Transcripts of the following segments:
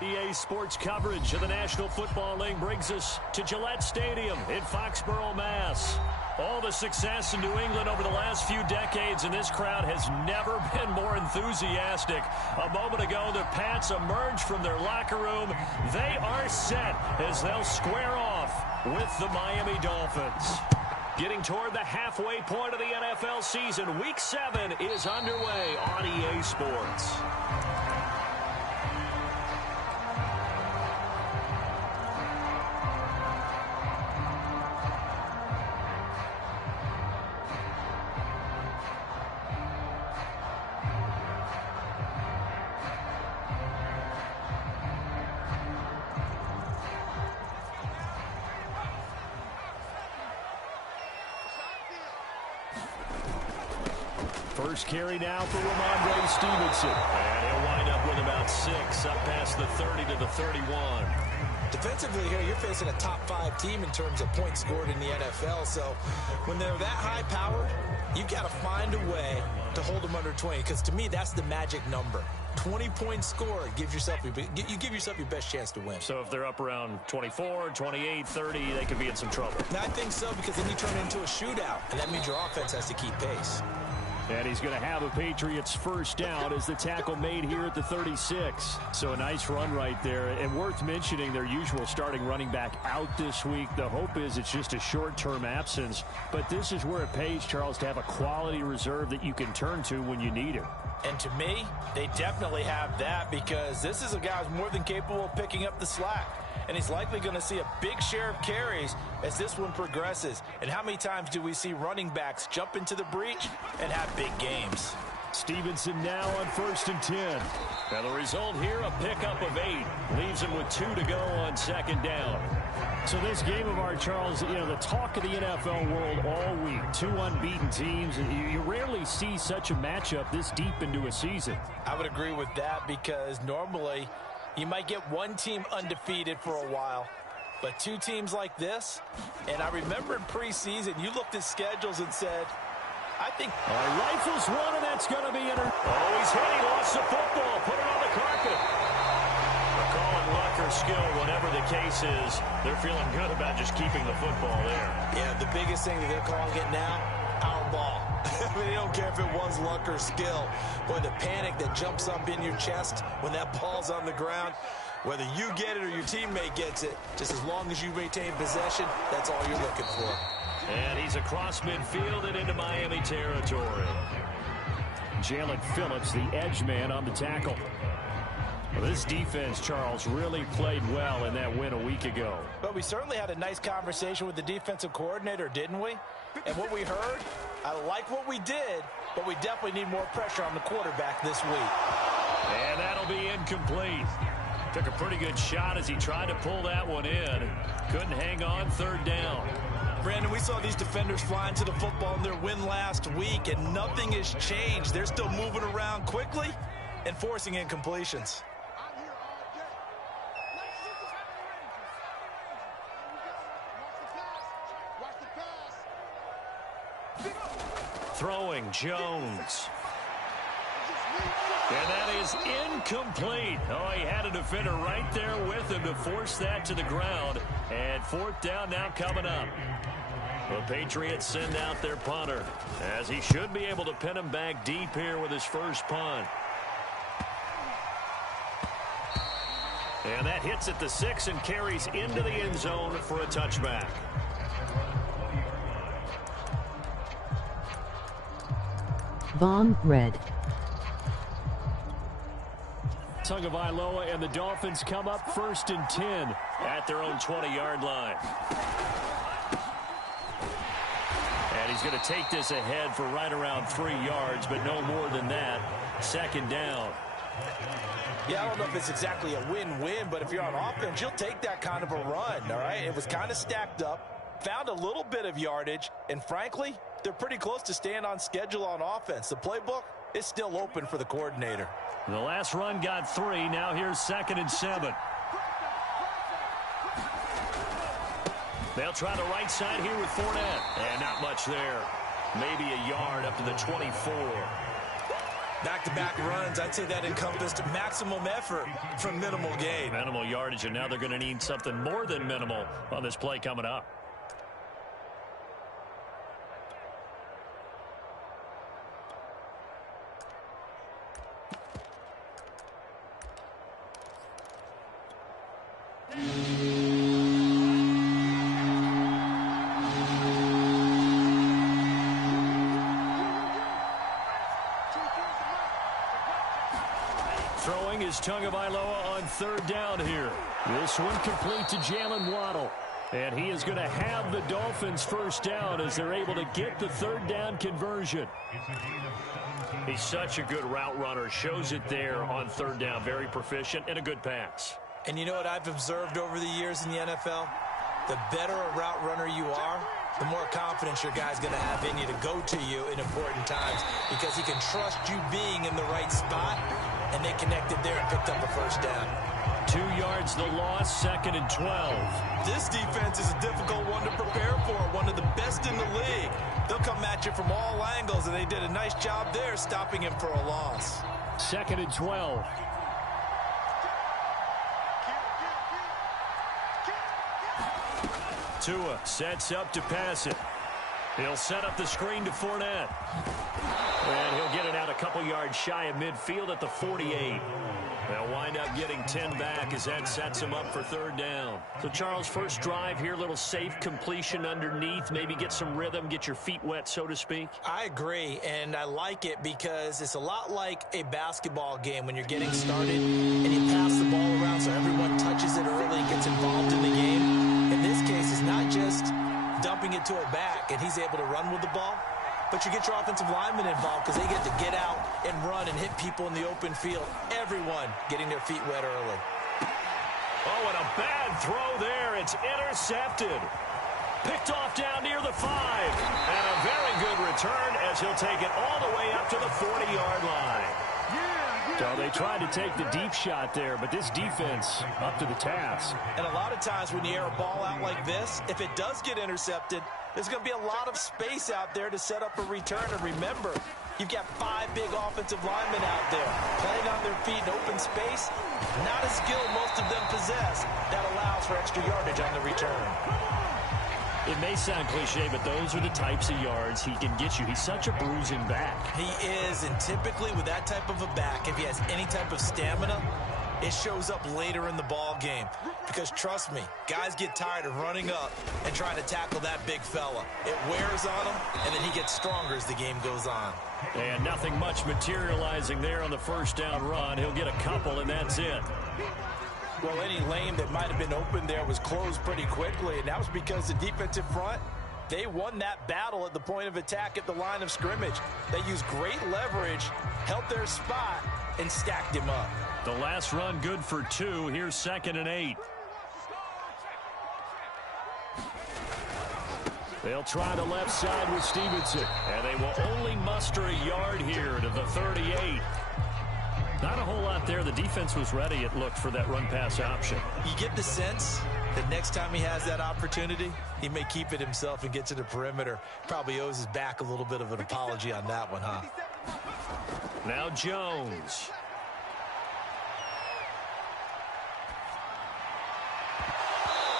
EA Sports coverage of the National Football League brings us to Gillette Stadium in Foxborough, Mass. All the success in New England over the last few decades, and this crowd has never been more enthusiastic. A moment ago, the Pats emerged from their locker room. They are set as they'll square off with the Miami Dolphins. Getting toward the halfway point of the NFL season, Week 7 is underway on EA Sports. First carry now for Ramondre Stevenson. And he'll wind up with about 6, up past the 30 to the 31. Defensively here, you're facing a top 5 team in terms of points scored in the NFL. So when they're that high powered, you've got to find a way to hold them under 20. Because to me, that's the magic number. 20 points scored gives yourself you give yourself your best chance to win. So if they're up around 24, 28, 30, they could be in some trouble. And I think so, because then you turn it into a shootout, and that means your offense has to keep pace. And he's going to have a Patriots first down as the tackle made here at the 36. So a nice run right there. And worth mentioning, their usual starting running back out this week. The hope is it's just a short-term absence. But this is where it pays, Charles, to have a quality reserve that you can turn to when you need it. And to me, they definitely have that, because this is a guy who's more than capable of picking up the slack. And he's likely going to see a big share of carries as this one progresses. And how many times do we see running backs jump into the breach and have big games? Stevenson now on 1st and 10. Now the result here, a pickup of 8. Leaves him with 2 to go on 2nd down. So this game of ours, Charles, you know, the talk of the NFL world all week. 2 unbeaten teams. You rarely see such a matchup this deep into a season. I would agree with that, because normally you might get one team undefeated for a while, but 2 teams like this, and I remember in preseason, you looked at schedules and said, I think... Rifles one, and that's going to be in her. Oh, he's hit. He lost the football. Put it on the carpet. They're calling luck or skill, whatever the case is. They're feeling good about just keeping the football there. Yeah, the biggest thing that they're calling it now, our ball. I mean, they don't care if it was luck or skill. Boy, the panic that jumps up in your chest when that ball's on the ground, whether you get it or your teammate gets it, just as long as you retain possession, that's all you're looking for. And he's across midfield and into Miami territory. Jalen Phillips, the edge man, on the tackle. Well, this defense, Charles, really played well in that win a week ago. But we certainly had a nice conversation with the defensive coordinator, didn't we? And what we heard, I like what we did, but we definitely need more pressure on the quarterback this week. And that'll be incomplete. Took a pretty good shot as he tried to pull that one in. Couldn't hang on, 3rd down. Brandon, we saw these defenders flying to the football in their win last week, and nothing has changed. They're still moving around quickly and forcing incompletions. Throwing Jones. And that is incomplete. Oh, he had a defender right there with him to force that to the ground. And 4th down now coming up. The Patriots send out their punter, as he should be able to pin him back deep here with his first punt. And that hits at the 6 and carries into the end zone for a touchback. Von Red. Tagovailoa and the Dolphins come up 1st and 10 at their own 20-yard line. And he's going to take this ahead for right around 3 yards, but no more than that. 2nd down. Yeah, I don't know if it's exactly a win-win, but if you're on offense, you'll take that kind of a run, all right? It was kind of stacked up, found a little bit of yardage, and frankly, they're pretty close to staying on schedule on offense. The playbook is still open for the coordinator. The last run got 3. Now here's 2nd and 7. They'll try the right side here with Fournette. And not much there. Maybe a yard up to the 24. Back-to-back runs, I'd say that encompassed maximum effort for minimal gain. Minimal yardage, and now they're going to need something more than minimal on this play coming up. Throwing is Tagovailoa on third down here. This one complete to Jalen Waddle. And he is going to have the Dolphins first down as they're able to get the third down conversion. He's such a good route runner. Shows it there on third down. Very proficient and a good pass. And you know what I've observed over the years in the NFL? The better a route runner you are, the more confidence your guy's going to have in you to go to you in important times because he can trust you being in the right spot, and they connected there and picked up a first down. 2 yards the loss, 2nd and 12. This defense is a difficult one to prepare for, one of the best in the league. They'll come at you from all angles, and they did a nice job there stopping him for a loss. 2nd and 12. Tua sets up to pass it. He'll set up the screen to Fournette. And he'll get it out a couple yards shy of midfield at the 48. They'll wind up getting 10 back as that sets him up for third down. So, Charles, first drive here, little safe completion underneath. Maybe get some rhythm, get your feet wet, so to speak. I agree, and I like it because it's a lot like a basketball game when you're getting started and you pass the ball around so everyone touches it early and gets involved in the game. In this case, it's not just dumping it to a back and he's able to run with the ball, but you get your offensive linemen involved because they get to get out and run and hit people in the open field. Everyone getting their feet wet early. Oh, and a bad throw there. It's intercepted. Picked off down near the 5. And a very good return as he'll take it all the way up to the 40-yard line. So they tried to take the deep shot there, but this defense up to the task. And a lot of times when you air a ball out like this, if it does get intercepted, there's going to be a lot of space out there to set up a return. And remember, you've got 5 big offensive linemen out there playing on their feet in open space. Not a skill most of them possess that allows for extra yardage on the return. It may sound cliche, but those are the types of yards he can get you. He's such a bruising back. He is, and typically with that type of a back, if he has any type of stamina, it shows up later in the ball game. Because trust me, guys get tired of running up and trying to tackle that big fella. It wears on him, and then he gets stronger as the game goes on. And nothing much materializing there on the first down run. He'll get a couple, and that's it. Well, any lane that might have been open there was closed pretty quickly, and that was because the defensive front, they won that battle at the point of attack at the line of scrimmage. They used great leverage, held their spot, and stacked him up. The last run good for 2. Here's 2nd and 8. They'll try the left side with Stevenson, and they will only muster a yard here to the 38. Not a whole lot there. The defense was ready, it looked, for that run-pass option. You get the sense that next time he has that opportunity, he may keep it himself and get to the perimeter. Probably owes his back a little bit of an apology on that one, huh? Now Jones.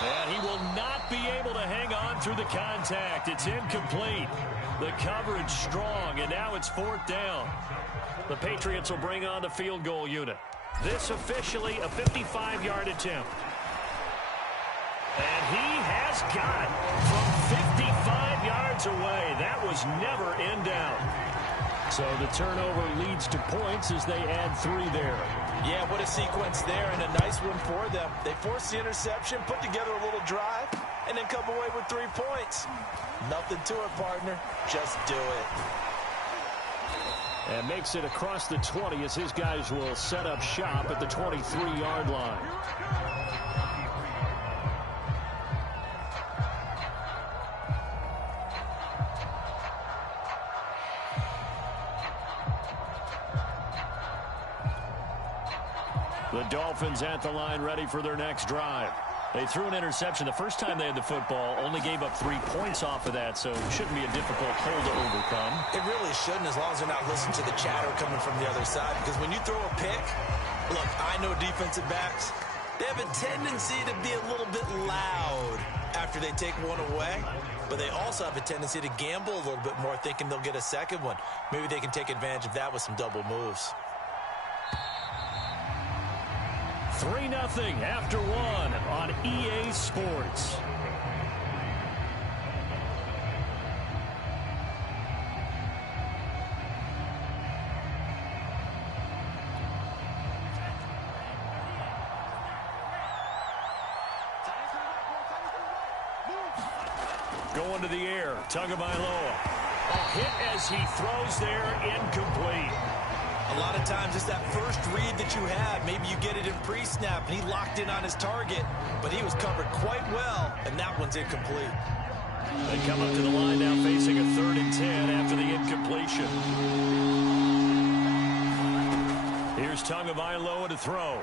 And he will not be able to hang on through the contact. It's incomplete. The coverage strong, and now it's 4th down. The Patriots will bring on the field goal unit. This officially a 55-yard attempt. And he has got it from 55 yards away. That was never in doubt. So the turnover leads to points as they add 3 there. Yeah, what a sequence there, and a nice one for them. They forced the interception, put together a little drive, and then come away with 3 points. Nothing to it, partner. Just do it. And makes it across the 20 as his guys will set up shop at the 23-yard line. The Dolphins at the line ready for their next drive. They threw an interception the first time they had the football, only gave up 3 points off of that, so it shouldn't be a difficult hole to overcome. It really shouldn't, as long as they're not listening to the chatter coming from the other side, because when you throw a pick, look, I know defensive backs, they have a tendency to be a little bit loud after they take one away, but they also have a tendency to gamble a little bit more, thinking they'll get a second one. Maybe they can take advantage of that with some double moves. 3-0 after 1 on EA Sports. Going to the air, Tagovailoa. A hit as he throws there, incomplete. A lot of times it's that first read that you have. Maybe you get it in pre-snap, and he locked in on his target, but he was covered quite well, and that one's incomplete. They come up to the line now facing a 3rd and 10 after the incompletion. Here's Tagovailoa to throw.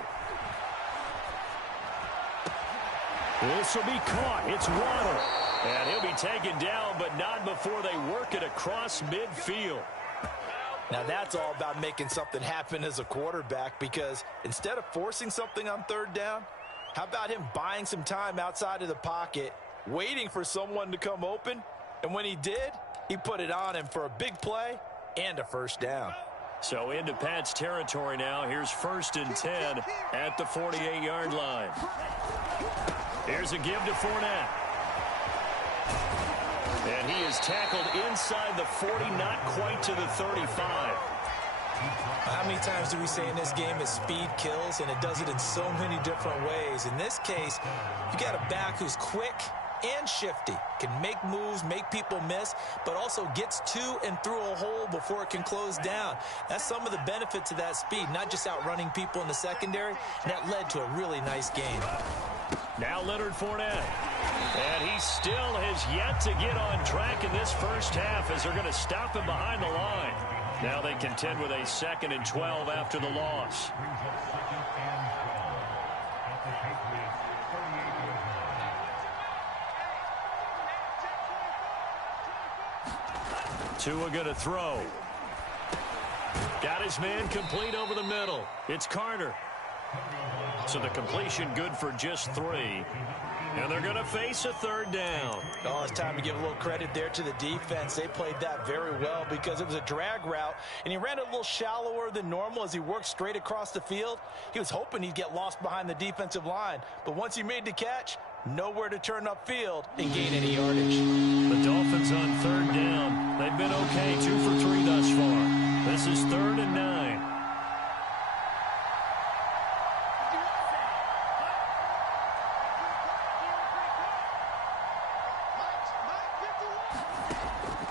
This will be caught. It's Waddle. And he'll be taken down, but not before they work it across midfield. Now that's all about making something happen as a quarterback, because instead of forcing something on 3rd down, how about him buying some time outside of the pocket, waiting for someone to come open, and when he did, he put it on him for a big play and a 1st down. So into Pat's territory now. Here's 1st and 10 at the 48-yard line. Here's a give to Fournette. And he is tackled inside the 40, not quite to the 35. How many times do we say in this game that speed kills, and it does it in so many different ways? In this case, you got a back who's quick and shifty, can make moves, make people miss, but also gets to and through a hole before it can close down. That's some of the benefits of that speed, not just outrunning people in the secondary, and that led to a really nice game. Now Leonard Fournette. And he still has yet to get on track in this first half, as they're going to stop him behind the line. Now they contend with a 2nd and 12 after the loss. Tua going to throw. Got his man complete over the middle. It's Carter. So the completion good for just 3. And they're going to face a 3rd down. Oh, it's time to give a little credit there to the defense. They played that very well, because it was a drag route, and he ran a little shallower than normal as he worked straight across the field. He was hoping he'd get lost behind the defensive line, but once he made the catch, nowhere to turn upfield and gain any yardage. The Dolphins on 3rd down. They've been okay, 2 for 3 thus far. This is 3rd and 9.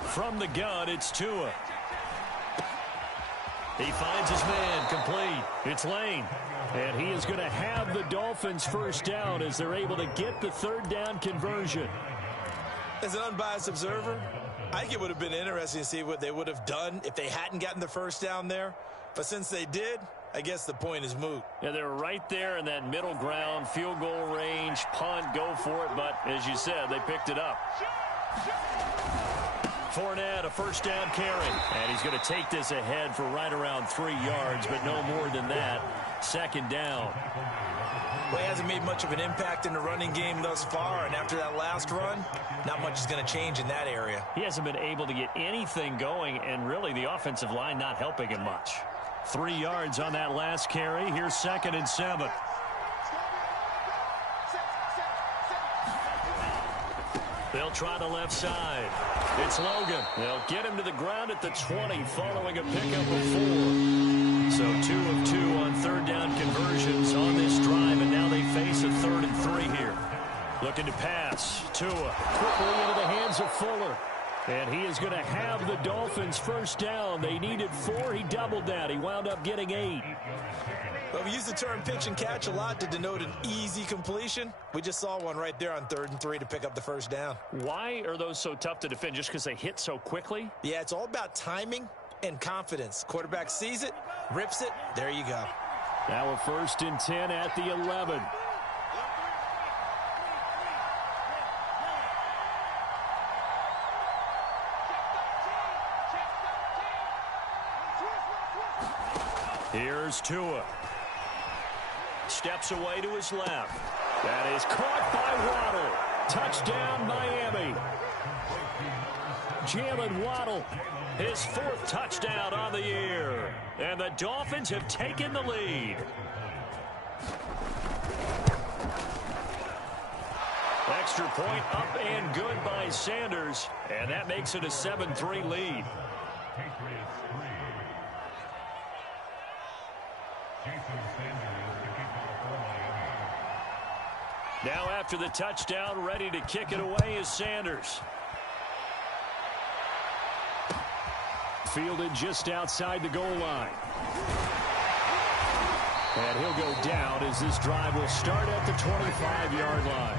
From the gun, it's Tua. He finds his man, complete. It's Lane. And he is going to have the Dolphins 1st down as they're able to get the 3rd down conversion. As an unbiased observer, I think it would have been interesting to see what they would have done if they hadn't gotten the 1st down there. But since they did, I guess the point is moot. Yeah, they were right there in that middle ground, field goal range, punt, go for it. But as you said, they picked it up. Fournette, a 1st down carry. And he's going to take this ahead for right around 3 yards, but no more than that. 2nd down. Well, he hasn't made much of an impact in the running game thus far, and after that last run, not much is going to change in that area. He hasn't been able to get anything going, and really the offensive line not helping him much. 3 yards on that last carry. Here's 2nd and 7. They'll try the left side. It's Logan. They'll get him to the ground at the 20 following a pickup of 4. So 2 of 2 on 3rd down conversions on this drive, and now they face a 3rd and 3 here. Looking to pass. Tua quickly into the hands of Fuller. And he is going to have the Dolphins 1st down. They needed 4. He doubled that. He wound up getting 8. Well, we use the term pitch and catch a lot to denote an easy completion. We just saw one right there on 3rd and 3 to pick up the 1st down. Why are those so tough to defend? Just because they hit so quickly? Yeah, it's all about timing and confidence. Quarterback sees it, rips it, there you go. Now a 1st and 10 at the 11. Here's Tua. Steps away to his left. That is caught by Waddle. Touchdown, Miami. Jalen Waddle, his 4th touchdown on the year. And the Dolphins have taken the lead. Extra point up and good by Sanders. And that makes it a 7-3 lead. Now after the touchdown, ready to kick it away is Sanders. Fielded just outside the goal line. And he'll go down as this drive will start at the 25-yard line.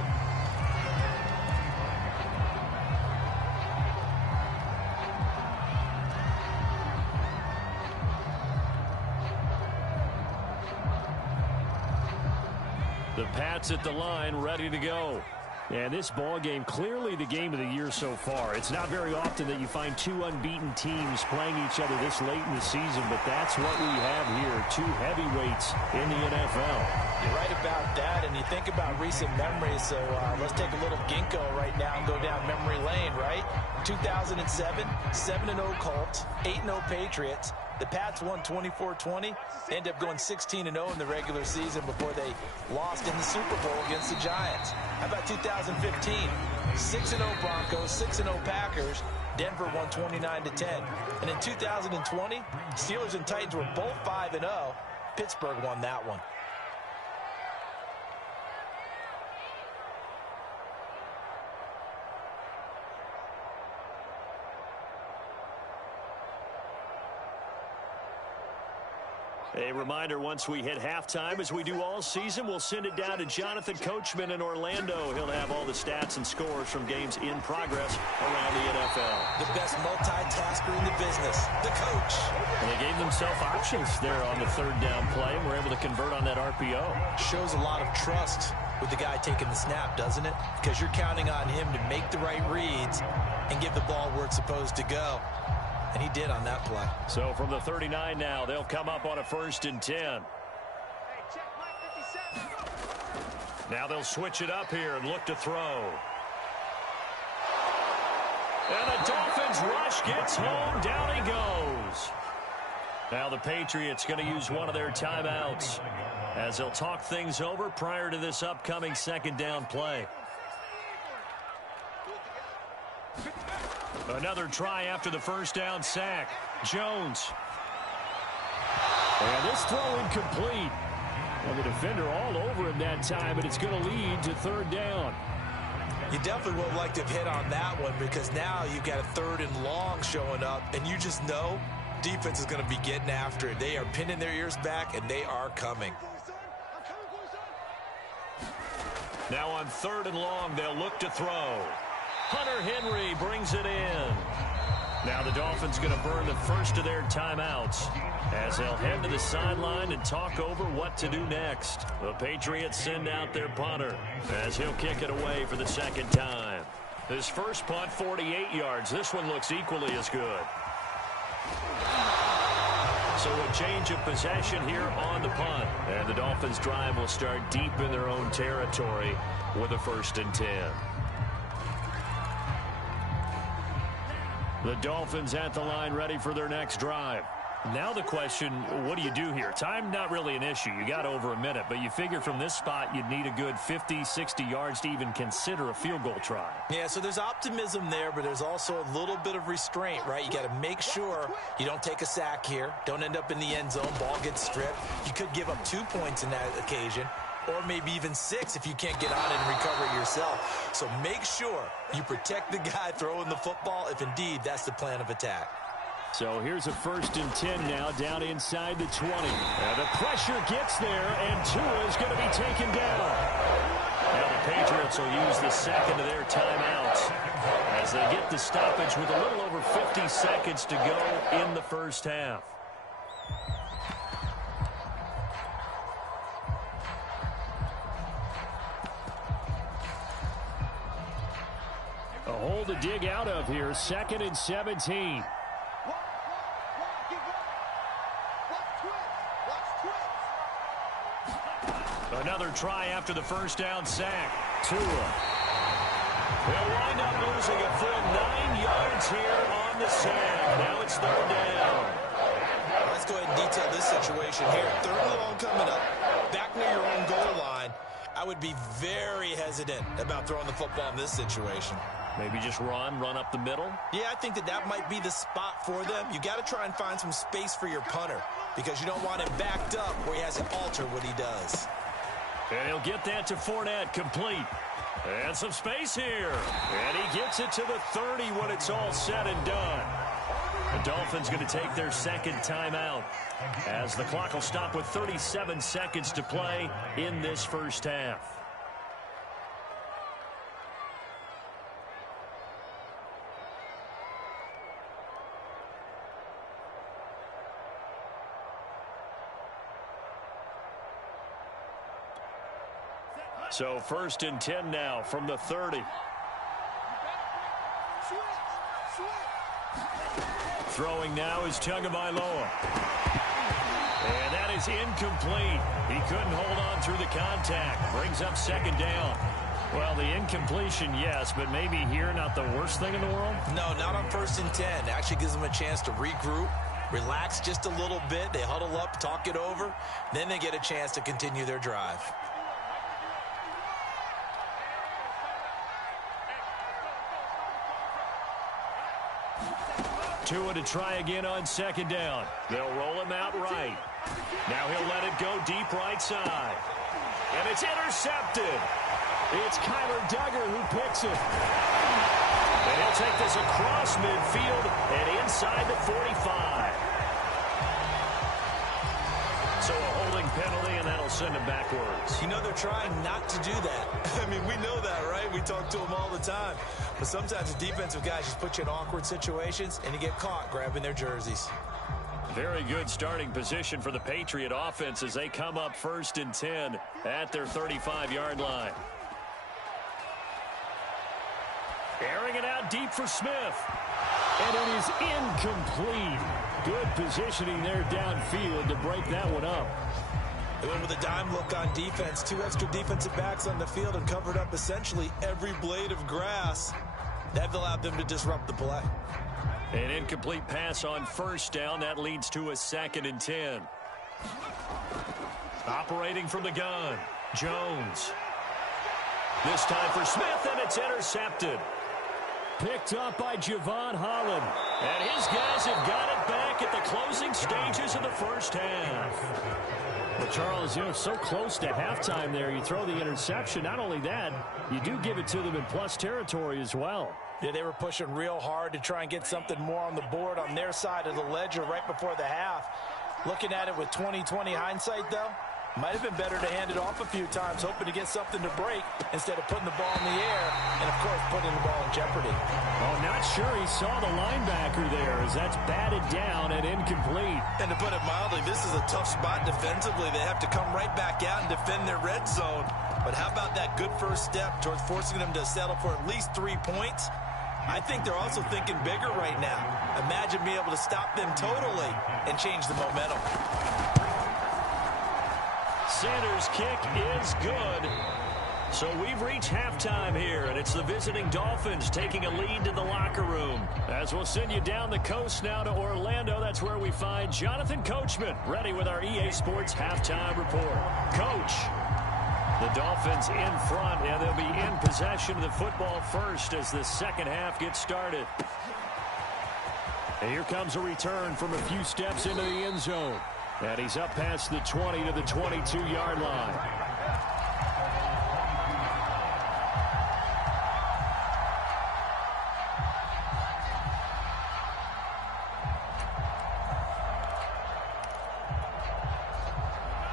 The Pats at the line, ready to go. And this ball game, clearly the game of the year so far. It's not very often that you find 2 unbeaten teams playing each other this late in the season, but that's what we have here, 2 heavyweights in the NFL. You're right about that, and you think about recent memories, so let's take a little ginkgo right now and go down memory lane, right? 2007, 7-0 Colts, 8-0 Patriots. The Pats won 24-20, ended up going 16-0 in the regular season before they lost in the Super Bowl against the Giants. How about 2015? 6-0 Broncos, 6-0 Packers. Denver won 29-10. And in 2020, Steelers and Titans were both 5-0. Pittsburgh won that one. A reminder, once we hit halftime, as we do all season, we'll send it down to Jonathan Coachman in Orlando. He'll have all the stats and scores from games in progress around the NFL. The best multitasker in the business, the coach. And they gave themselves options there on the 3rd down play, and were able to convert on that RPO. Shows a lot of trust with the guy taking the snap, doesn't it? Because you're counting on him to make the right reads and give the ball where it's supposed to go. And he did on that play. So from the 39 now, they'll come up on a 1st and 10. Now they'll switch it up here and look to throw. And the Dolphins rush gets home. Down he goes. Now the Patriots going to use one of their timeouts as they'll talk things over prior to this upcoming 2nd down play. Another try after the 1st down sack. Jones. And this throw incomplete. And the defender all over him that time, but it's going to lead to 3rd down. You definitely would like to have hit on that one, because now you've got a 3rd and long showing up, and you just know defense is going to be getting after it. They are pinning their ears back, and they are coming. Now on 3rd and long, they'll look to throw. Hunter Henry brings it in. Now the Dolphins going to burn the first of their timeouts as they'll head to the sideline and talk over what to do next. The Patriots send out their punter as he'll kick it away for the 2nd time. His first punt, 48 yards. This one looks equally as good. So a change of possession here on the punt. And the Dolphins drive will start deep in their own territory with a 1st and 10. The Dolphins at the line, ready for their next drive. Now the question, what do you do here? Time not really an issue. You got over a minute, but you figure from this spot you'd need a good 50, 60 yards to even consider a field goal try. Yeah, so there's optimism there, but there's also a little bit of restraint, right? You got to make sure you don't take a sack here. Don't end up in the end zone. Ball gets stripped. You could give up 2 points in that occasion, or maybe even 6 if you can't get on it and recover it yourself. So make sure you protect the guy throwing the football if indeed that's the plan of attack. So here's a 1st and 10 now down inside the 20. And the pressure gets there, and Tua is going to be taken down. Now the Patriots will use the 2nd of their timeouts as they get the stoppage with a little over 50 seconds to go in the 1st half. A hole to dig out of here, 2nd and 17. Another try after the first down sack. Tua. They'll wind up losing a full 9 yards here on the sack. Now it's third down. Let's go ahead and detail this situation here. Third and long coming up. Back near your own goal line. I would be very hesitant about throwing the football in this situation. Maybe just run up the middle? Yeah, I think that might be the spot for them. You got to try and find some space for your punter because you don't want him backed up where he has to alter what he does. And he'll get that to Fournette, complete. And some space here. And he gets it to the 30 when it's all said and done. The Dolphins going to take their second timeout as the clock will stop with 37 seconds to play in this first half. So first and 10 now from the 30. Throwing now is Tagovailoa. And that is incomplete. He couldn't hold on through the contact. Brings up second down. Well, the incompletion, yes, but maybe here not the worst thing in the world? No, not on first and 10. Actually gives them a chance to regroup, relax just a little bit. They huddle up, talk it over. Then they get a chance to continue their drive. Tua to try again on second down. They'll roll him out right. Now he'll let it go deep right side. And it's intercepted. It's Kyler Duggar who picks it. And he'll take this across midfield and inside the 45. So a holding penalty, and that'll send him backwards. You know they're trying not to do that. I mean, we know that, right? We talk to them all the time. But sometimes the defensive guys just put you in awkward situations, and you get caught grabbing their jerseys. Very good starting position for the Patriot offense as they come up first and 10 at their 35-yard line. Airing it out deep for Smith. And it is incomplete. Good positioning there downfield to break that one up. They went with a dime look on defense. 2 extra defensive backs on the field and covered up essentially every blade of grass. That allowed them to disrupt the play. An incomplete pass on first down. That leads to a second and 10. Operating from the gun, Jones. This time for Smith, and it's intercepted. Picked up by Javon Holland. And his guys have got it back at the closing stages of the first half. Well, Charles, so close to halftime there. You throw the interception. Not only that, you do give it to them in plus territory as well. Yeah, they were pushing real hard to try and get something more on the board on their side of the ledger right before the half. Looking at it with 20/20 hindsight, though, might have been better to hand it off a few times, hoping to get something to break instead of putting the ball in the air and, of course, putting the ball in jeopardy. Oh, not sure he saw the linebacker there as that's batted down and incomplete. And to put it mildly, this is a tough spot defensively. They have to come right back out and defend their red zone. But how about that good first step towards forcing them to settle for at least 3 points? I think they're also thinking bigger right now. Imagine being able to stop them totally and change the momentum. Sanders' kick is good. So we've reached halftime here, and it's the visiting Dolphins taking a lead to the locker room. As we'll send you down the coast now to Orlando, that's where we find Jonathan Coachman, ready with our EA Sports halftime report. Coach, the Dolphins in front, and they'll be in possession of the football first as the second half gets started. And here comes a return from a few steps into the end zone. And he's up past the 20 to the 22-yard line.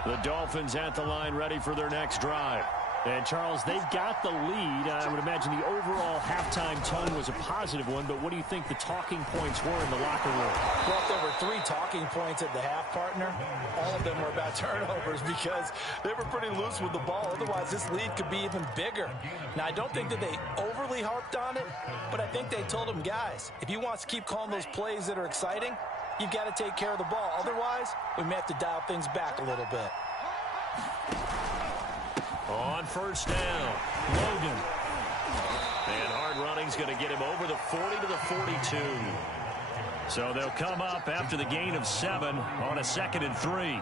The Dolphins at the line ready for their next drive. And, Charles, they've got the lead. I would imagine the overall halftime tone was a positive one, but what do you think the talking points were in the locker room? Well, if there were 3 talking points at the half, partner, all of them were about turnovers because they were pretty loose with the ball. Otherwise, this lead could be even bigger. Now, I don't think that they overly harped on it, but I think they told them, guys, if you want to keep calling those plays that are exciting, you've got to take care of the ball. Otherwise, we may have to dial things back a little bit. On first down, Logan. And hard running's going to get him over the 40 to the 42. So they'll come up after the gain of 7 on a 2nd and 3.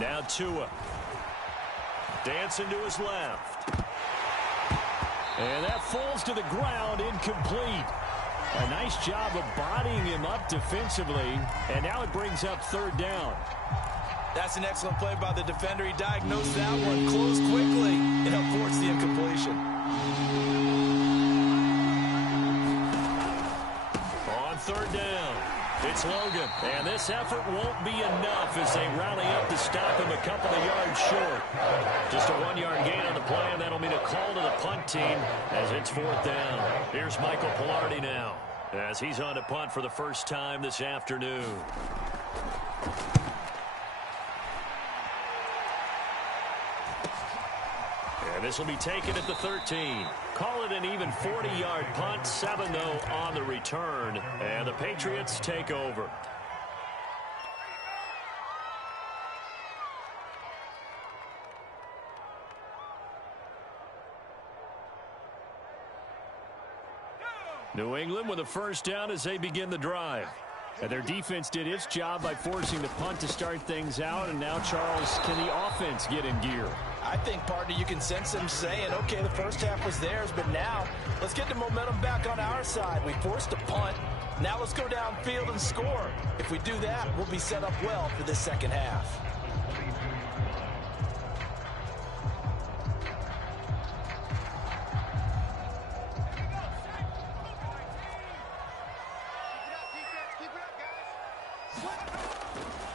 Now Tua. Dancing to his left. And that falls to the ground, incomplete. A nice job of bodying him up defensively, and now it brings up 3rd down. That's an excellent play by the defender. He diagnosed that one, closed quickly, and helped force the incompletion. On 3rd down, it's Logan. And this effort won't be enough as they rally up to stop him a couple of yards short. Just a 1-yard gain on the play, and that'll mean a call to the punt team as it's 4th down. Here's Michael Pilardi now as he's on to punt for the first time this afternoon. And this will be taken at the 13. Call it an even 40-yard punt. 7, though, on the return. And the Patriots take over. New England with a first down as they begin the drive. And their defense did its job by forcing the punt to start things out. And now, Charles, can the offense get in gear? I think, partner, you can sense them saying, okay, the first half was theirs, but now let's get the momentum back on our side. We forced a punt. Now let's go downfield and score. If we do that, we'll be set up well for this second half.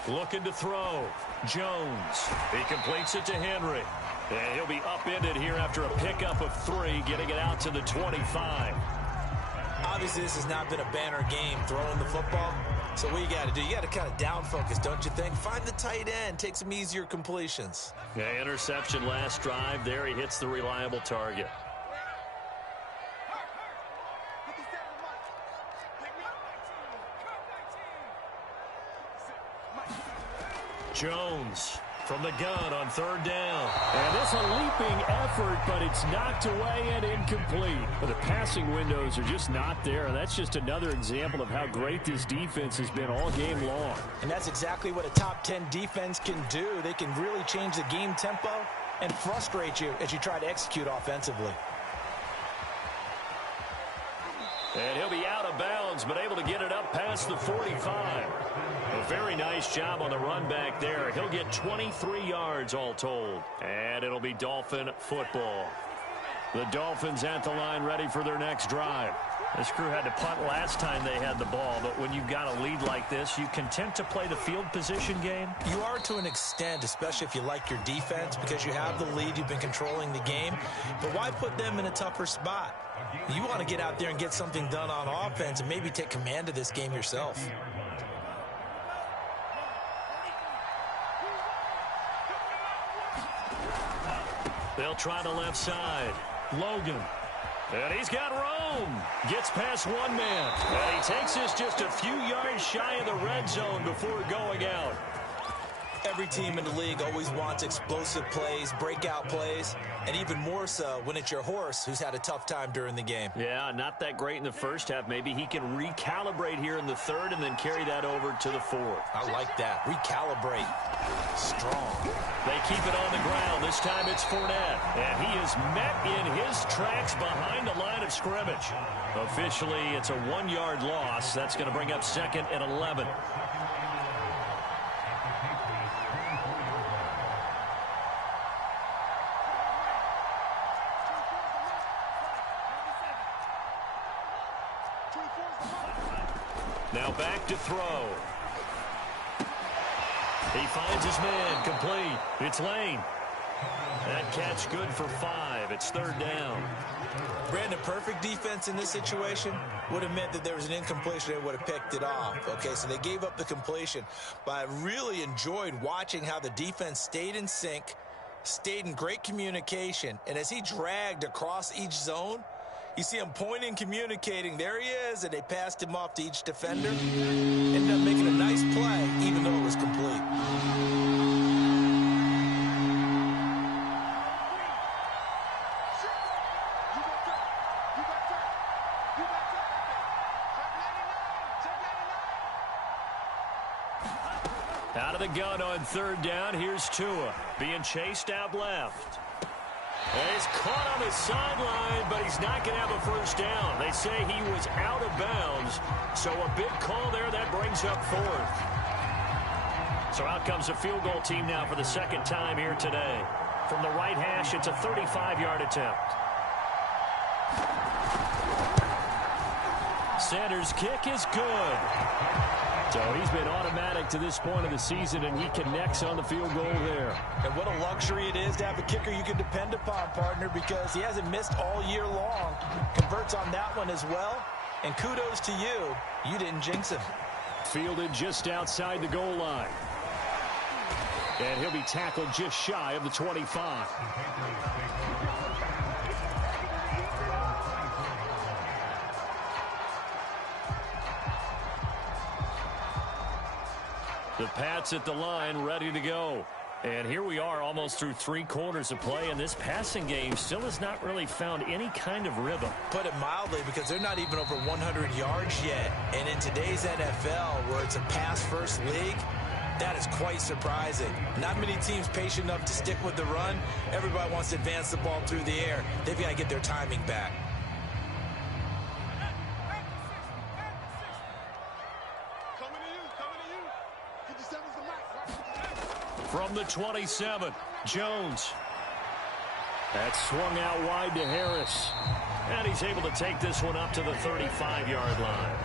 Looking to throw. Jones. He completes it to Henry. And he'll be upended here after a pickup of 3, getting it out to the 25. Obviously, this has not been a banner game throwing the football. So what you got to do, you got to kind of down focus, don't you think? Find the tight end, take some easier completions. Yeah, interception last drive. There he hits the reliable target. Jones from the gun on 3rd down. And it's a leaping effort, but it's knocked away and incomplete. The passing windows are just not there. That's just another example of how great this defense has been all game long. And that's exactly what a top 10 defense can do. They can really change the game tempo and frustrate you as you try to execute offensively. And he'll be out of bounds, but able to get it up past the 45. A very nice job on the run back there. He'll get 23 yards all told. And it'll be Dolphin football. The Dolphins at the line ready for their next drive. This crew had to punt last time they had the ball, but when you've got a lead like this, you content to play the field position game? You are to an extent, especially if you like your defense, because you have the lead, you've been controlling the game. But why put them in a tougher spot? You want to get out there and get something done on offense and maybe take command of this game yourself. They'll try the left side. Logan. And he's got Rome. Gets past one man. And he takes this just a few yards shy of the red zone before going out. Every team in the league always wants explosive plays, breakout plays, and even more so when it's your horse who's had a tough time during the game. Yeah, not that great in the first half. Maybe he can recalibrate here in the 3rd and then carry that over to the 4th. I like that. Recalibrate. Strong. They keep it on the ground. This time it's Fournette. And he is met in his tracks behind the line of scrimmage. Officially, it's a 1-yard loss. That's going to bring up 2nd and 11. Now back to throw. He finds his man, complete. It's Lane. That catch good for 5. It's 3rd down. Brandon, perfect defense in this situation would have meant that there was an incompletion and would have picked it off. Okay, so they gave up the completion. But I really enjoyed watching how the defense stayed in sync, stayed in great communication, and as he dragged across each zone, You see him pointing, communicating. There he is, and they passed him off to each defender. Ended up making a nice play, even though it was complete. Out of the gun on third down. Here's Tua being chased out left. And he's caught on the sideline, but he's not going to have a first down. They say he was out of bounds, so a big call there that brings up fourth. So out comes a field goal team now for the second time here today. From the right hash, it's a 35-yard attempt. Sanders' kick is good. So he's been automatic to this point of the season, and he connects on the field goal there. And what a luxury it is to have a kicker you can depend upon, partner, because he hasn't missed all year long. Converts on that one as well. And kudos to you. You didn't jinx him. Fielded just outside the goal line. And he'll be tackled just shy of the 25. The Pats at the line, ready to go. And here we are almost through 3 quarters of play, and this passing game still has not really found any kind of rhythm. Put it mildly, because they're not even over 100 yards yet. And in today's NFL, where it's a pass-first league, that is quite surprising. Not many teams patient enough to stick with the run. Everybody wants to advance the ball through the air. They've got to get their timing back. From the 27, Jones. That's swung out wide to Harris. And he's able to take this one up to the 35-yard line.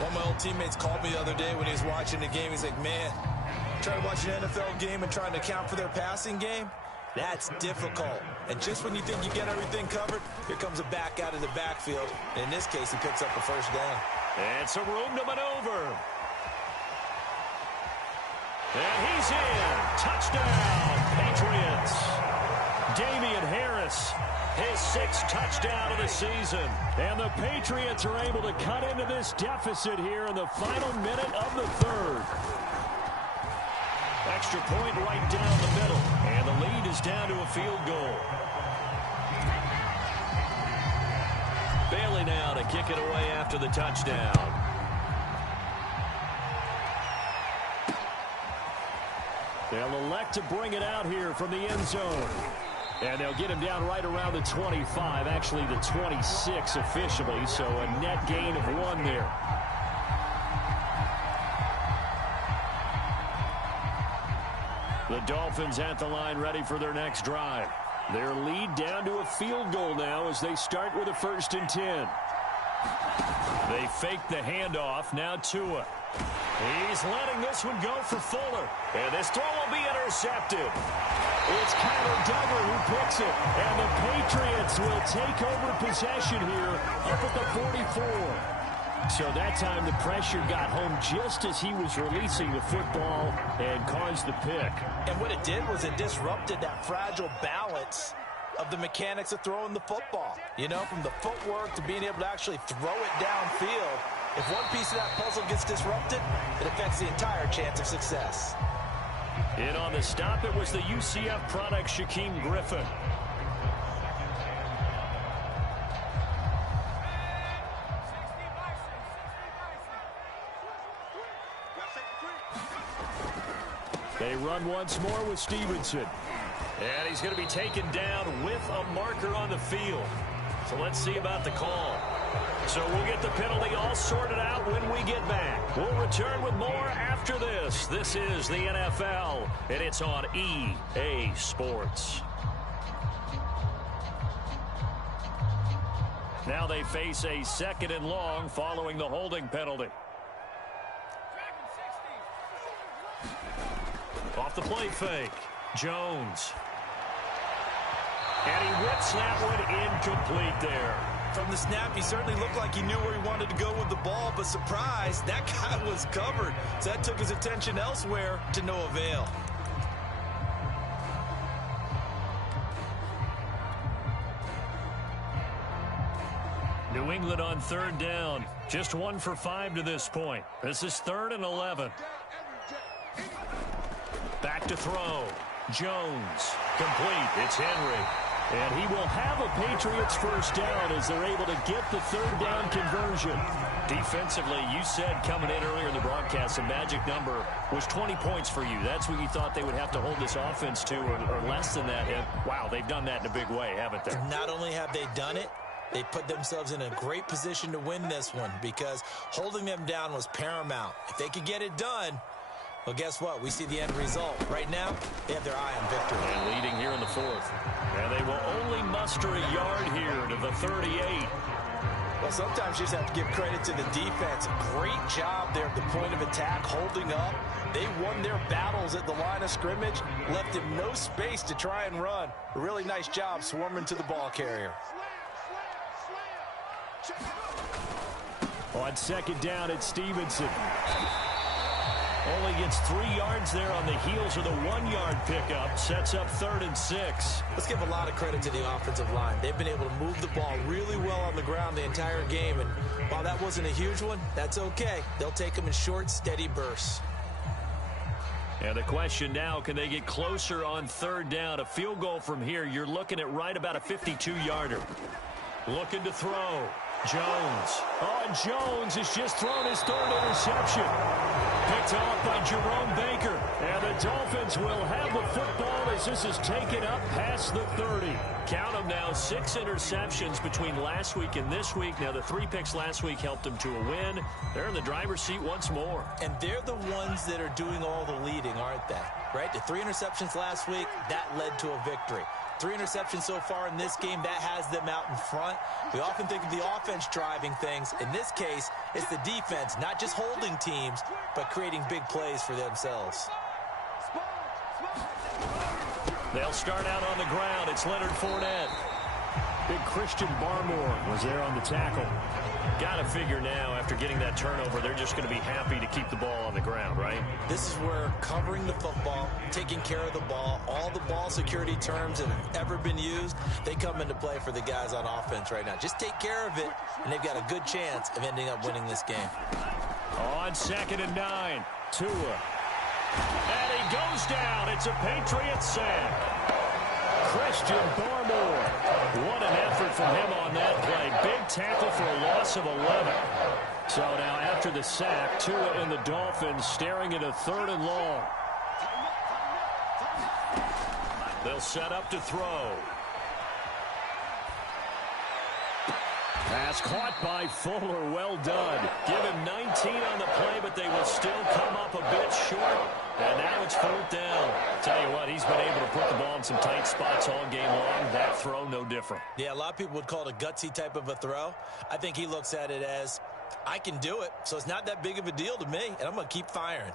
One of my old teammates called me the other day when he was watching the game. He's like, man, trying to watch an NFL game and trying to account for their passing game, that's difficult. And just when you think you get everything covered, here comes a back out of the backfield. And in this case, he picks up a first down. And some room to maneuver. And he's in. Touchdown, Patriots. Damian Harris, his 6th touchdown of the season. And the Patriots are able to cut into this deficit here in the final minute of the 3rd. Extra point right down the middle. And the lead is down to a field goal. Bailey now to kick it away after the touchdown. They'll elect to bring it out here from the end zone. And they'll get him down right around the 25, actually the 26 officially, so a net gain of 1 there. The Dolphins at the line ready for their next drive. Their lead down to a field goal now as they start with a 1st and 10. They fake the handoff, now Tua. He's letting this one go for Fuller. And this throw will be intercepted. It's Kyler Duggar who picks it. And the Patriots will take over possession here up at the 44. So that time the pressure got home just as he was releasing the football and caused the pick. And what it did was it disrupted that fragile balance of the mechanics of throwing the football. You know, from the footwork to being able to actually throw it downfield. If one piece of that puzzle gets disrupted, it affects the entire chance of success. In on the stop, it was the UCF product, Shaquem Griffin. They run once more with Stevenson. And he's going to be taken down with a marker on the field. So let's see about the call. So we'll get the penalty all sorted out when we get back. We'll return with more after this. This is the NFL, and it's on EA Sports. Now they face a 2nd and long following the holding penalty. Off the play fake, Jones. And he whips that one incomplete there. From the snap, he certainly looked like he knew where he wanted to go with the ball, but surprise, that guy was covered. So that took his attention elsewhere to no avail. New England on third down. Just 1 for 5 to this point. This is 3rd and 11. Back to throw. Jones. Complete. It's Henry. And he will have a Patriots first down as they're able to get the third down conversion. Defensively, you said coming in earlier in the broadcast, the magic number was 20 points for you. That's what you thought they would have to hold this offense to, or less than that. And, wow, they've done that in a big way, haven't they? Not only have they done it, they put themselves in a great position to win this one because holding them down was paramount. If they could get it done, well, guess what? We see the end result. Right now, they have their eye on victory. And leading here in the 4th. And they will only muster a yard here to the 38. Well, sometimes you just have to give credit to the defense. Great job there at the point of attack, holding up. They won their battles at the line of scrimmage, left him no space to try and run. A really nice job swarming to the ball carrier. On 2nd down, it's Stevenson. Only gets 3 yards there on the heels of the 1-yard pickup. Sets up 3rd and 6. Let's give a lot of credit to the offensive line. They've been able to move the ball really well on the ground the entire game. And while that wasn't a huge one, that's okay. They'll take them in short, steady bursts. And the question now, can they get closer on 3rd down? A field goal from here, you're looking at right about a 52-yarder. Looking to throw. Jones. Oh, and Jones has just thrown his 3rd interception. Picked off by Jerome Baker. And the Dolphins will have the football as this is taken up past the 30. Count them now, 6 interceptions between last week and this week. Now, the 3 picks last week helped them to a win. They're in the driver's seat once more. And they're the ones that are doing all the leading, aren't they? Right? The 3 interceptions last week, that led to a victory. 3 interceptions so far in this game, that has them out in front. We often think of the offense driving things. In this case, it's the defense, not just holding teams, but creating big plays for themselves. They'll start out on the ground. It's Leonard Fournette. Big Christian Barmore was there on the tackle. Got to figure now, after getting that turnover, they're just going to be happy to keep the ball on the ground, right? This is where covering the football, taking care of the ball, all the ball security terms that have ever been used, they come into play for the guys on offense right now. Just take care of it, and they've got a good chance of ending up winning this game. On 2nd and 9, Tua. And he goes down. It's a Patriots sack. Christian Barmore. What an effort from him on that play. Big tackle for a loss of 11. So now after the sack, Tua and the Dolphins staring at a 3rd and long. They'll set up to throw. Pass caught by Fuller. Well done. Give him 19 on the play, but they will still come up a bit short. And now it's 4th down. Tell you what, he's been able to put the ball in some tight spots all game long. That throw, no different. Yeah, a lot of people would call it a gutsy type of a throw. I think he looks at it as, I can do it, so it's not that big of a deal to me, and I'm going to keep firing.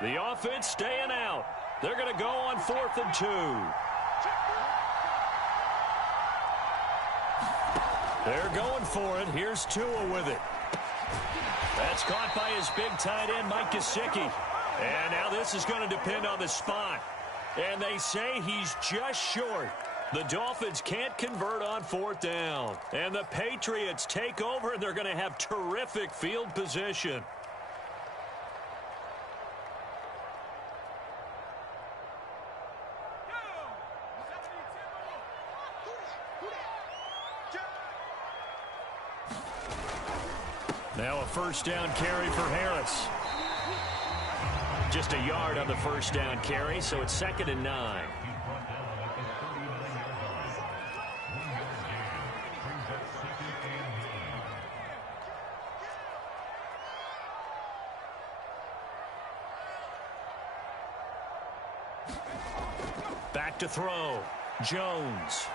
The offense staying out. They're going to go on 4th and 2. They're going for it. Here's Tua with it. That's caught by his big tight end, Mike Gesicki. And now this is going to depend on the spot. And they say he's just short. The Dolphins can't convert on 4th down. And the Patriots take over, and they're going to have terrific field position. Now a 1st down carry for Harris. Just a yard on the 1st down carry, so it's 2nd and 9. Back to throw. Jones.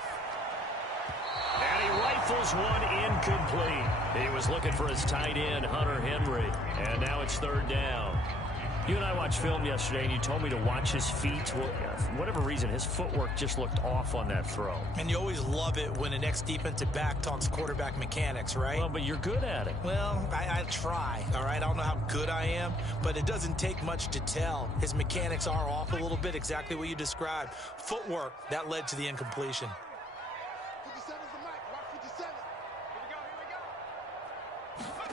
And he rifles one incomplete. He was looking for his tight end, Hunter Henry. And now it's 3rd down. You and I watched film yesterday, and you told me to watch his feet. Well, for whatever reason, his footwork just looked off on that throw. And you always love it when an ex-defensive back talks quarterback mechanics, right? Well, but you're good at it. Well, I try, all right? I don't know how good I am, but it doesn't take much to tell. His mechanics are off a little bit, exactly what you described. Footwork, that led to the incompletion. 57's the mic. Watch 57. Here we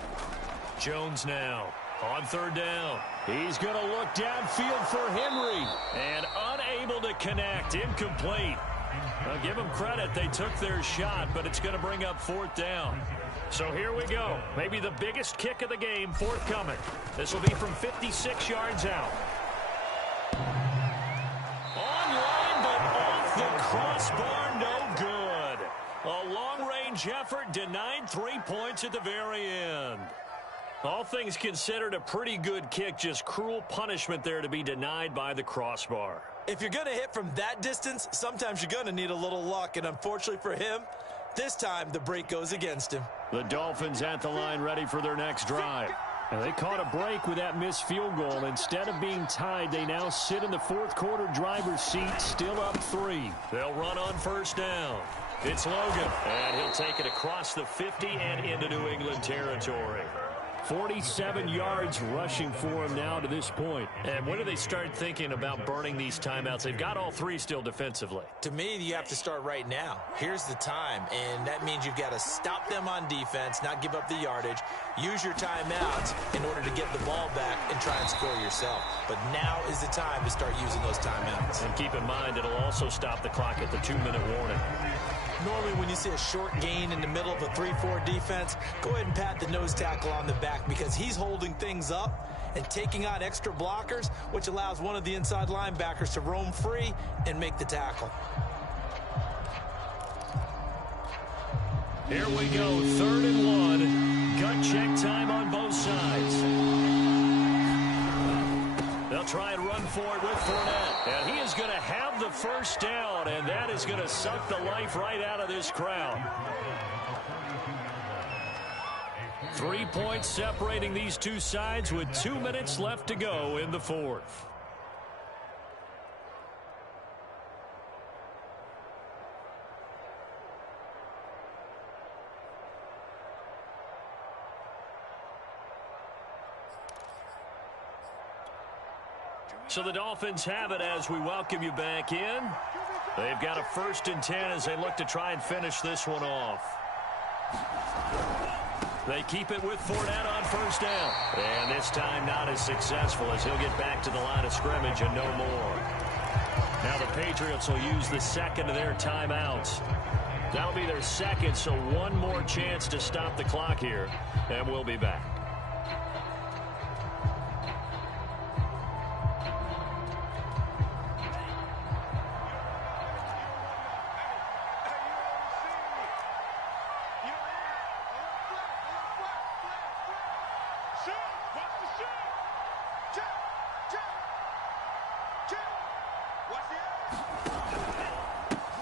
go. Jones now on third down. He's going to look downfield for Henry. And unable to connect. Incomplete. Well, give them credit. They took their shot, but it's going to bring up fourth down. So here we go. Maybe the biggest kick of the game forthcoming. This will be from 56 yards out. Online, but off the crossbar. No good. A long-range effort denied 3 points at the very end. All things considered, a pretty good kick. Just cruel punishment there to be denied by the crossbar. If you're going to hit from that distance, sometimes you're going to need a little luck. And unfortunately for him, this time the break goes against him. The Dolphins at the line ready for their next drive. And they caught a break with that missed field goal. Instead of being tied, they now sit in the fourth quarter driver's seat, still up 3. They'll run on first down. It's Logan, and he'll take it across the 50 and into New England territory. 47 yards rushing for him now to this point. And when do they start thinking about burning these timeouts? They've got all 3 still defensively. To me, you have to start right now. Here's the time, and that means you've got to stop them on defense, not give up the yardage, use your timeouts in order to get the ball back and try and score yourself. But now is the time to start using those timeouts. And keep in mind, it'll also stop the clock at the 2-minute warning. Normally when you see a short gain in the middle of a 3-4 defense, go ahead and pat the nose tackle on the back because he's holding things up and taking out extra blockers, which allows one of the inside linebackers to roam free and make the tackle. Here we go, 3rd and 1. Gut check time on both sides. They'll try and run for it with Fournette. And he is going to have the first down, and that is going to suck the life right out of this crowd. 3 points separating these two sides with 2 minutes left to go in the fourth. So the Dolphins have it as we welcome you back in. They've got a 1st and 10 as they look to try and finish this one off. They keep it with Fournette on first down. And this time not as successful as he'll get back to the line of scrimmage and no more. Now the Patriots will use the second of their timeouts. That'll be their second, so one more chance to stop the clock here. And we'll be back.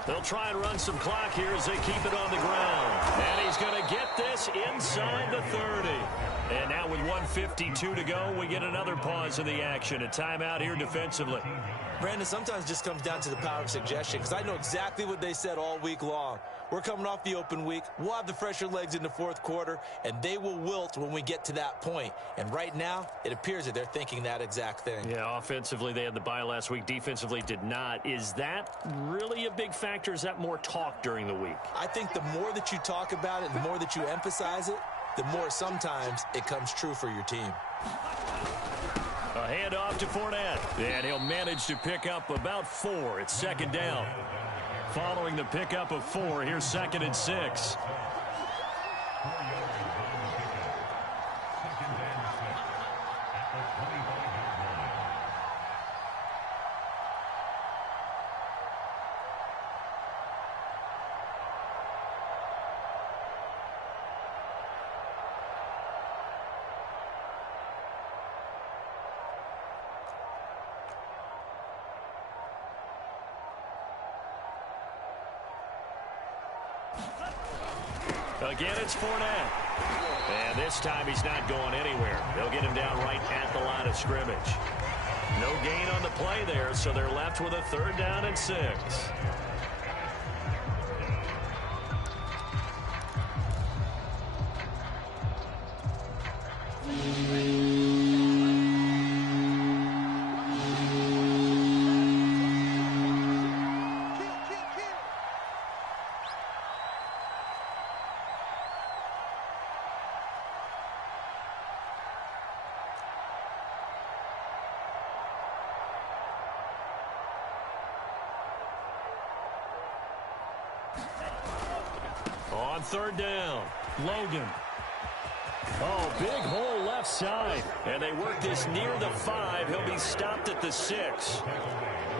They'll try and run some clock here as they keep it on the ground. And he's going to get this inside the 30. And now with 1:52 to go, we get another pause in the action. A timeout here defensively. Brandon, sometimes it just comes down to the power of suggestion because I know exactly what they said all week long. We're coming off the open week. We'll have the fresher legs in the fourth quarter, and they will wilt when we get to that point. And right now, it appears that they're thinking that exact thing. Yeah, offensively, they had the bye last week. Defensively, did not. Is that really a big factor? Is that more talk during the week? I think the more that you talk about it, the more that you emphasize it, the more sometimes it comes true for your team. A handoff to Fournette, and he'll manage to pick up about 4. It's 2nd down. Following the pickup of 4, here's 2nd and 6. Again, it's Fournette. And this time he's not going anywhere. They'll get him down right at the line of scrimmage. No gain on the play there, so they're left with a 3rd down and 6. On 3rd down, Logan. Oh, big hole left side. And they work this near the 5. He'll be stopped at the 6.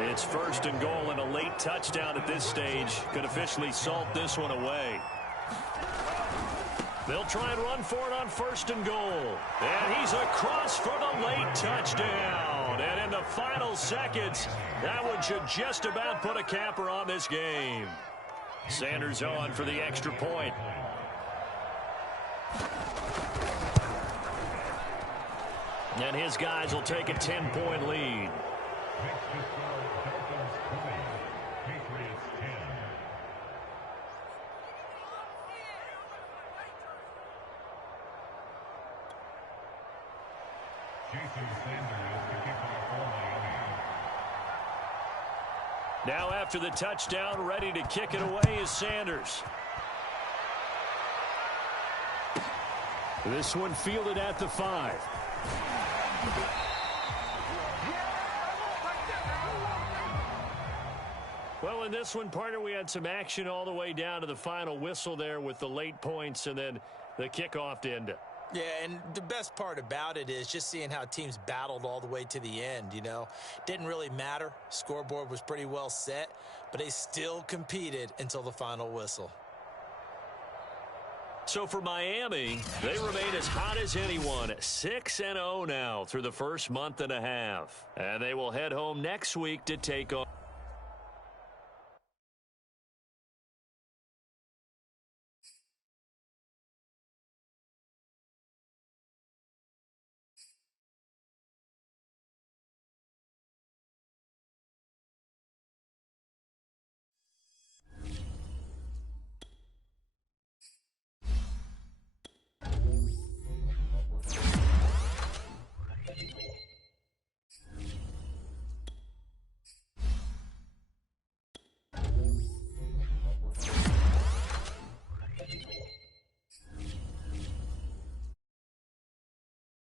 It's 1st and goal, and a late touchdown at this stage could officially salt this one away. They'll try and run for it on 1st and goal. And he's across for the late touchdown. And in the final seconds, that one should just about put a capper on this game. Sanders on for the extra point. And his guys will take a 10-point lead. Now after the touchdown, ready to kick it away is Sanders. This one fielded at the 5. Well, in this one, partner, we had some action all the way down to the final whistle there with the late points and then the kickoff to end it. Yeah, and the best part about it is just seeing how teams battled all the way to the end, you know. Didn't really matter. Scoreboard was pretty well set, but they still competed until the final whistle. So for Miami, they remain as hot as anyone, 6-0 now through the first month and a half. And they will head home next week to take on